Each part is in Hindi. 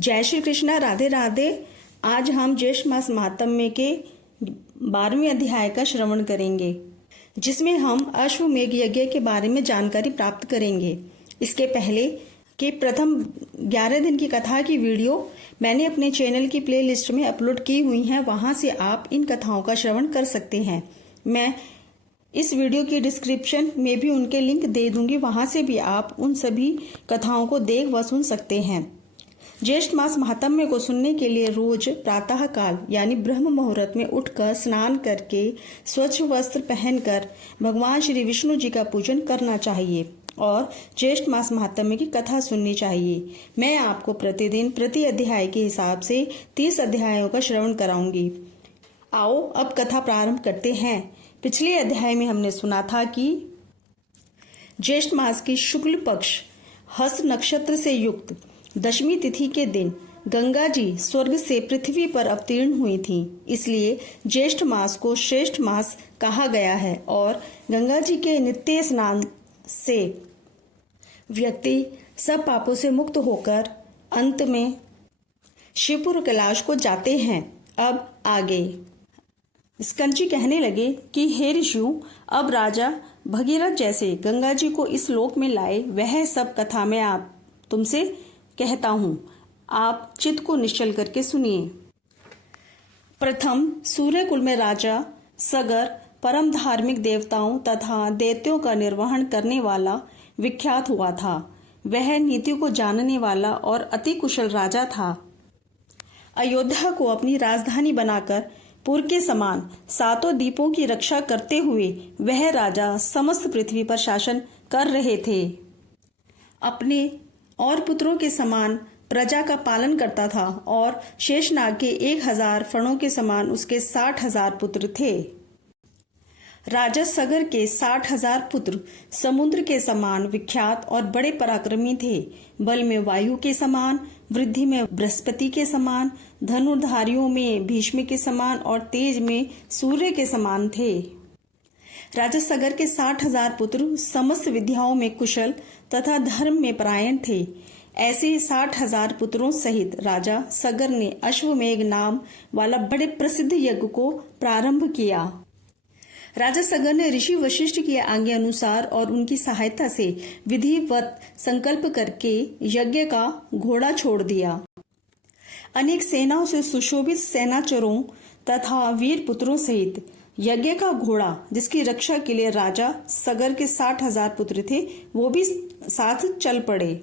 जय श्री कृष्णा, राधे राधे। आज हम ज्येष्ठ मास महात्म्य के 12वें अध्याय का श्रवण करेंगे, जिसमें हम अश्वमेघ यज्ञ के बारे में जानकारी प्राप्त करेंगे। इसके पहले के प्रथम 11 दिन की कथा की वीडियो मैंने अपने चैनल की प्लेलिस्ट में अपलोड की हुई है, वहां से आप इन कथाओं का श्रवण कर सकते हैं। मैं इस वीडियो की डिस्क्रिप्शन में भी उनके लिंक दे दूंगी, वहां से भी आप उन सभी कथाओं को देख व सुन सकते हैं। ज्येष्ठ मास महात्म्य को सुनने के लिए रोज प्रातः काल यानी ब्रह्म मुहूर्त में उठकर स्नान करके स्वच्छ वस्त्र पहनकर भगवान श्री विष्णु जी का पूजन करना चाहिए और ज्येष्ठ मास महात्म्य की कथा सुननी चाहिए। मैं आपको प्रतिदिन प्रति अध्याय के हिसाब से 30 अध्यायों का श्रवण कराऊंगी। आओ अब कथा प्रारंभ करते हैं। पिछले अध्याय में हमने सुना था कि ज्येष्ठ मास की शुक्ल पक्ष हस्त नक्षत्र से युक्त दशमी तिथि के दिन गंगा जी स्वर्ग से पृथ्वी पर अवतीर्ण हुई थीं, इसलिए ज्येष्ठ मास को श्रेष्ठ मास कहा गया है और गंगा जी के नित्य स्नान से व्यक्ति सब पापों से मुक्त होकर अंत में शिवपुर कैलाश को जाते हैं। अब आगे स्कंची कहने लगे कि हे ऋषियों, अब राजा भगीरथ जैसे गंगा जी को इस लोक में लाए, वह सब कथा मैं आप तुमसे कहता हूं, आप चित्त को निश्चल करके सुनिए। प्रथम सूर्य कुल में राजा सगर परम धार्मिक देवताओं तथा दैत्यों का निर्वहन करने वाला विख्यात हुआ था। वह नीति को जानने वाला और अति कुशल राजा था। अयोध्या को अपनी राजधानी बनाकर पुर के समान 7 द्वीपों की रक्षा करते हुए वह राजा समस्त पृथ्वी पर शासन कर रहे थे। अपने और पुत्रों के समान प्रजा का पालन करता था और शेषनाग के 1000 फणों के समान उसके 60,000 पुत्र थे। राजा सगर के 60,000 पुत्र समुद्र के समान विख्यात और बड़े पराक्रमी थे। बल में वायु के समान, वृद्धि में बृहस्पति के समान, धनुर्धारियों में भीष्म के समान और तेज में सूर्य के समान थे। राजा सगर के 60,000 पुत्र समस्त विद्याओं में कुशल तथा धर्म में परायण थे। ऐसे 60,000 पुत्रों सहित राजा सगर ने अश्वमेघ नाम वाला बड़े प्रसिद्ध यज्ञ को प्रारंभ किया। राजा सगर ने ऋषि वशिष्ठ की आज्ञा अनुसार और उनकी सहायता से विधिवत संकल्प करके यज्ञ का घोड़ा छोड़ दिया। अनेक सेनाओं से सुशोभित सेनाचरों तथा वीर पुत्रों सहित यज्ञ का घोड़ा, जिसकी रक्षा के लिए राजा सगर के 60,000 पुत्र थे, वो भी साथ चल पड़े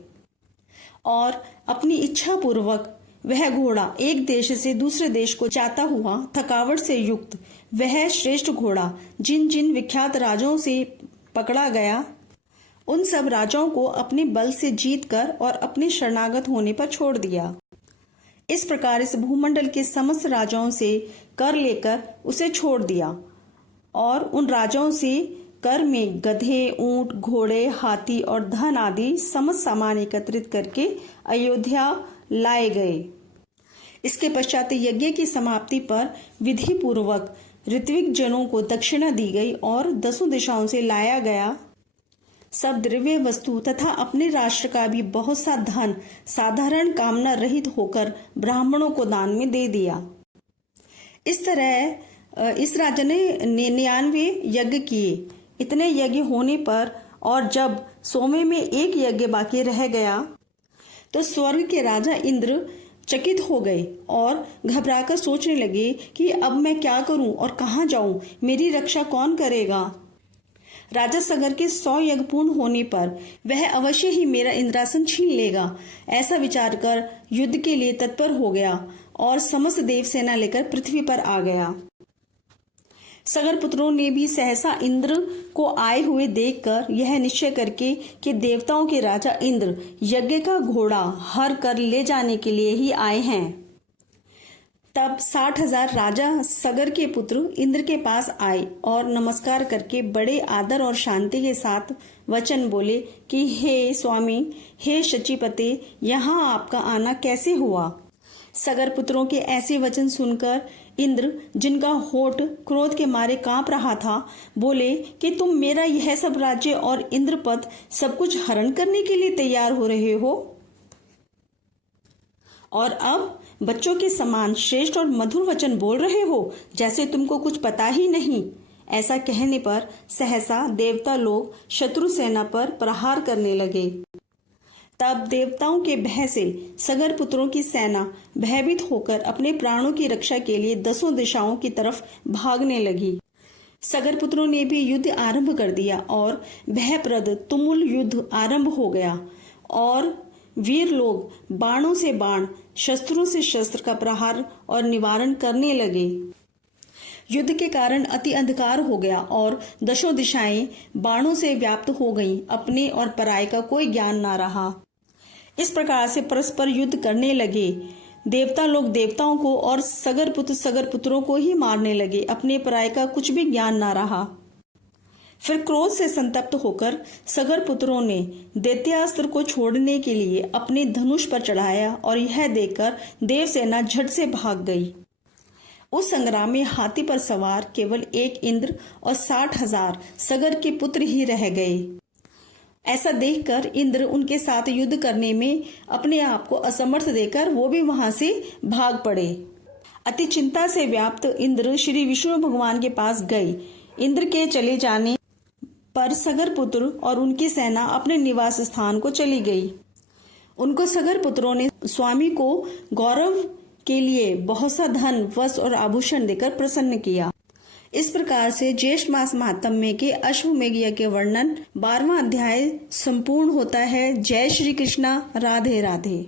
और अपनी इच्छा पूर्वक वह घोड़ा एक देश से दूसरे देश को जाता हुआ थकावट से युक्त वह श्रेष्ठ घोड़ा जिन जिन विख्यात राजाओं से पकड़ा गया, उन सब राजाओं को अपने बल से जीतकर और अपने शरणागत होने पर छोड़ दिया। इस प्रकार इस भूमंडल के समस्त राजाओं से कर लेकर उसे छोड़ दिया और उन राजाओं से कर में गधे, ऊंट, घोड़े, हाथी और धन आदि समस्त सामान एकत्रित करके अयोध्या लाए गए। इसके पश्चात यज्ञ की समाप्ति पर विधि पूर्वक ऋत्विक जनों को दक्षिणा दी गई और 10 दिशाओं से लाया गया सब द्रव्य वस्तु तथा अपने राष्ट्र का भी बहुत सा धन साधारण कामना रहित होकर ब्राह्मणों को दान में दे दिया। इस तरह इस राजा ने 99 यज्ञ किए। इतने यज्ञ होने पर और जब 100वें में एक यज्ञ बाकी रह गया तो स्वर्ग के राजा इंद्र चकित हो गए और घबराकर सोचने लगे कि अब मैं क्या करूं और कहां जाऊं, मेरी रक्षा कौन करेगा। राजा सगर के 100 यज्ञ पूर्ण होने पर वह अवश्य ही मेरा इंद्रासन छीन लेगा, ऐसा विचार कर युद्ध के लिए तत्पर हो गया और समस्त देव सेना लेकर पृथ्वी पर आ गया। सगर पुत्रों ने भी सहसा इंद्र को आए हुए देखकर यह निश्चय करके कि देवताओं के राजा इंद्र यज्ञ का घोड़ा हर कर ले जाने के लिए ही आए हैं। तब 60,000 राजा सगर के पुत्र इंद्र के पास आए और नमस्कार करके बड़े आदर और शांति के साथ वचन बोले कि हे स्वामी, हे शचीपते, यहाँ आपका आना कैसे हुआ। सगर पुत्रों के ऐसे वचन सुनकर इंद्र, जिनका होठ क्रोध के मारे कांप रहा था, बोले कि तुम मेरा यह सब राज्य और इंद्रपद सब कुछ हरण करने के लिए तैयार हो रहे हो। और अब बच्चों के समान श्रेष्ठ और मधुर वचन बोल रहे हो, जैसे तुमको कुछ पता ही नहीं। ऐसा कहने पर सहसा देवता लोग शत्रु सेना पर प्रहार करने लगे। तब देवताओं के भय से सगर पुत्रों की सेना भयभीत होकर अपने प्राणों की रक्षा के लिए 10 दिशाओं की तरफ भागने लगी। सगर पुत्रों ने भी युद्ध आरंभ कर दिया और भयप्रद तुमुल युद्ध आरंभ हो गया और वीर लोग बाणों से बाण, शस्त्रों से शस्त्र का प्रहार और निवारण करने लगे। युद्ध के कारण अति अंधकार हो गया और 10 दिशाएं बाणों से व्याप्त हो गईं। अपने और पराये का कोई ज्ञान ना रहा। इस प्रकार से परस्पर युद्ध करने लगे। देवता लोग देवताओं को और सगर पुत्रों को ही मारने लगे। अपने पराये का कुछ भी ज्ञान ना रहा। फिर क्रोध से संतप्त होकर सगर पुत्रों ने दैत्यास्त्र को छोड़ने के लिए अपने धनुष पर चढ़ाया और यह देखकर देवसेना झट से भाग गई। उस संग्राम में हाथी पर सवार केवल एक इंद्र और 60,000 सगर के पुत्र ही रह गए। ऐसा देखकर इंद्र उनके साथ युद्ध करने में अपने आप को असमर्थ देकर वो भी वहां से भाग पड़े। अति चिंता से व्याप्त इंद्र श्री विष्णु भगवान के पास गए। इंद्र के चले जाने पर सगर पुत्र और उनकी सेना अपने निवास स्थान को चली गई। उनको सगर पुत्रों ने स्वामी को गौरव के लिए बहुत सा धन, वस्त्र और आभूषण देकर प्रसन्न किया। इस प्रकार से ज्येष्ठ मास महात्म्य के अश्वमेध यज्ञ के वर्णन 12वां अध्याय संपूर्ण होता है। जय श्री कृष्णा। राधे राधे।